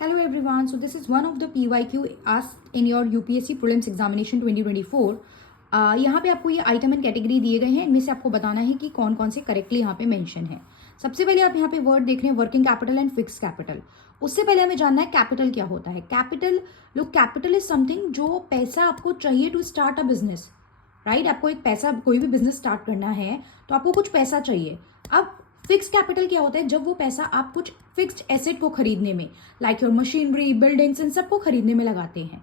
Hello everyone, so this is one of the PYQ asked in your UPSC prelims examination 2024. यहाँ पे आपको ये item and category दिए गए हैं, इनमें से आपको बताना है कि कौन कौन से करेक्टली यहाँ पे मेंशन है। सबसे पहले आप यहाँ पे वर्ड देख रहे हैं working capital and fix capital. उससे पहले हमें जानना है कैपिटल क्या होता है। कैपिटल इज समथिंग जो पैसा आपको चाहिए to start a business, right. आपको एक पैसा, कोई भी बिजनेस स्टार्ट करना है तो आपको कुछ पैसा चाहिए। अब फिक्स कैपिटल क्या होता है? जब वो पैसा आप कुछ फिक्स्ड एसेट को खरीदने में, लाइक योर मशीनरी, बिल्डिंग्स, इन सबको खरीदने में लगाते हैं।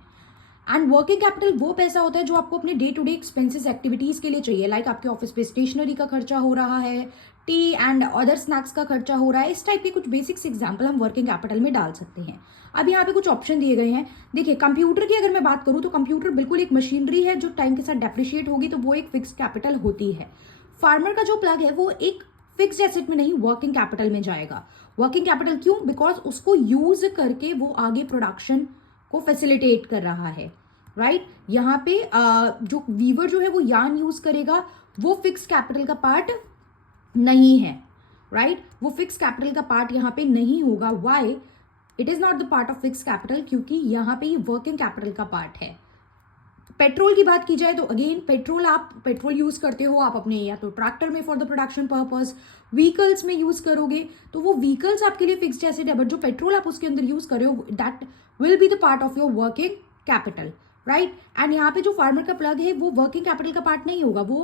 एंड वर्किंग कैपिटल वो पैसा होता है जो आपको अपने day to day expenses, activities के लिए चाहिए, लाइक आपके ऑफिस पे स्टेशनरी का खर्चा हो रहा है, टी एंड अदर स्नैक्स का खर्चा हो रहा है। इस टाइप के कुछ बेसिक्स एग्जाम्पल हम वर्किंग कैपिटल में डाल सकते हैं। अब यहाँ पे कुछ ऑप्शन दिए गए हैं। देखिए, कंप्यूटर की अगर मैं बात करूँ तो कंप्यूटर बिल्कुल एक मशीनरी है जो टाइम के साथ डेप्रिशिएट होगी, तो वो एक फिक्स कैपिटल होती है। फार्मर का जो प्लग है वो एक फिक्स्ड एसेट में नहीं, वर्किंग कैपिटल में जाएगा। वर्किंग कैपिटल क्यों? बिकॉज उसको यूज करके वो आगे प्रोडक्शन को फैसिलिटेट कर रहा है, राइट। यहाँ पे जो वीवर जो है वो यार्न यूज करेगा, वो फिक्स कैपिटल का पार्ट नहीं है, राइट। वो फिक्स कैपिटल का पार्ट यहाँ पे नहीं होगा। Why it is not the part of fix capital? क्योंकि यहाँ पे ये वर्किंग कैपिटल का पार्ट है। पेट्रोल की बात की जाए तो अगेन पेट्रोल यूज करते हो आप अपने या तो ट्रैक्टर में for the production purpose, vehicles में यूज करोगे तो वो व्हीकल्स आपके लिए फिक्स्ड एसेट है, बट जो पेट्रोल आप उसके अंदर यूज कर रहे हो that will be the part of your working capital, right. And यहाँ पे जो फार्मर का प्लग है वो वर्किंग कैपिटल का पार्ट नहीं होगा। वो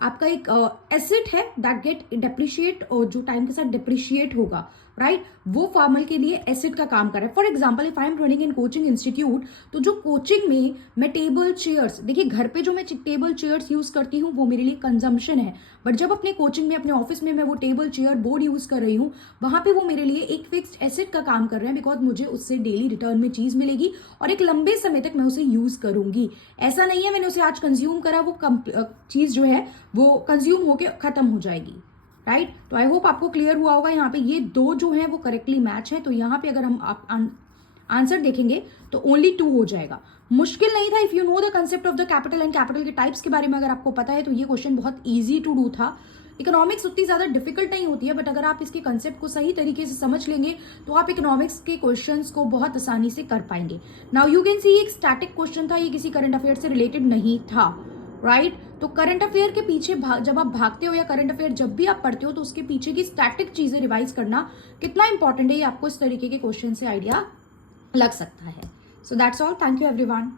आपका एक एसेट है दैट गेट डेप्रिशिएट, और जो टाइम के साथ डेप्रिशिएट होगा, राइट। वो फार्मर के लिए एसेट का काम कर रहा है। For example, if I am running in coaching institute, तो जो कोचिंग में मैं टेबल चेयर्स, देखिए घर पे जो मैं टेबल चेयर्स यूज करती हूँ वो मेरे लिए कंजम्पशन है, बट जब अपने कोचिंग में, अपने ऑफिस में मैं वो टेबल चेयर बोर्ड यूज कर रही हूँ, वहां पे वो मेरे लिए एक फिक्स्ड एसेट का काम कर रहे हैं, बिकॉज मुझे उससे डेली रिटर्न में चीज मिलेगी और एक लंबे समय तक मैं उसे यूज करूंगी। ऐसा नहीं है मैंने उसे आज कंज्यूम करा, वो चीज जो है वो कंज्यूम होकर खत्म हो जाएगी, राइट। तो आई होप आपको क्लियर हुआ होगा। यहाँ पे ये दो जो है वो करेक्टली मैच है, तो यहाँ पे अगर हम आंसर देखेंगे तो ओनली 2 हो जाएगा। मुश्किल नहीं था। If you know the concept of the capital and capital के टाइप्स के बारे में अगर आपको पता है तो ये क्वेश्चन बहुत ईजी टू डू था। इकोनॉमिक्स उतनी ज्यादा डिफिकल्ट नहीं होती है, बट अगर आप इसके कंसेप्ट को सही तरीके से समझ लेंगे तो आप इकोनॉमिक्स के क्वेश्चंस को बहुत आसानी से कर पाएंगे। नाउ यू कैन सी, एक स्टैटिक क्वेश्चन था, ये किसी करंट अफेयर से रिलेटेड नहीं था, राइट। तो करंट अफेयर के पीछे जब आप भागते हो या करंट अफेयर जब भी आप पढ़ते हो तो उसके पीछे की स्टैटिक चीजें रिवाइज करना कितना इंपॉर्टेंट है, ये आपको इस तरीके के क्वेश्चन से आइडिया लग सकता है। So that's all. Thank you everyone.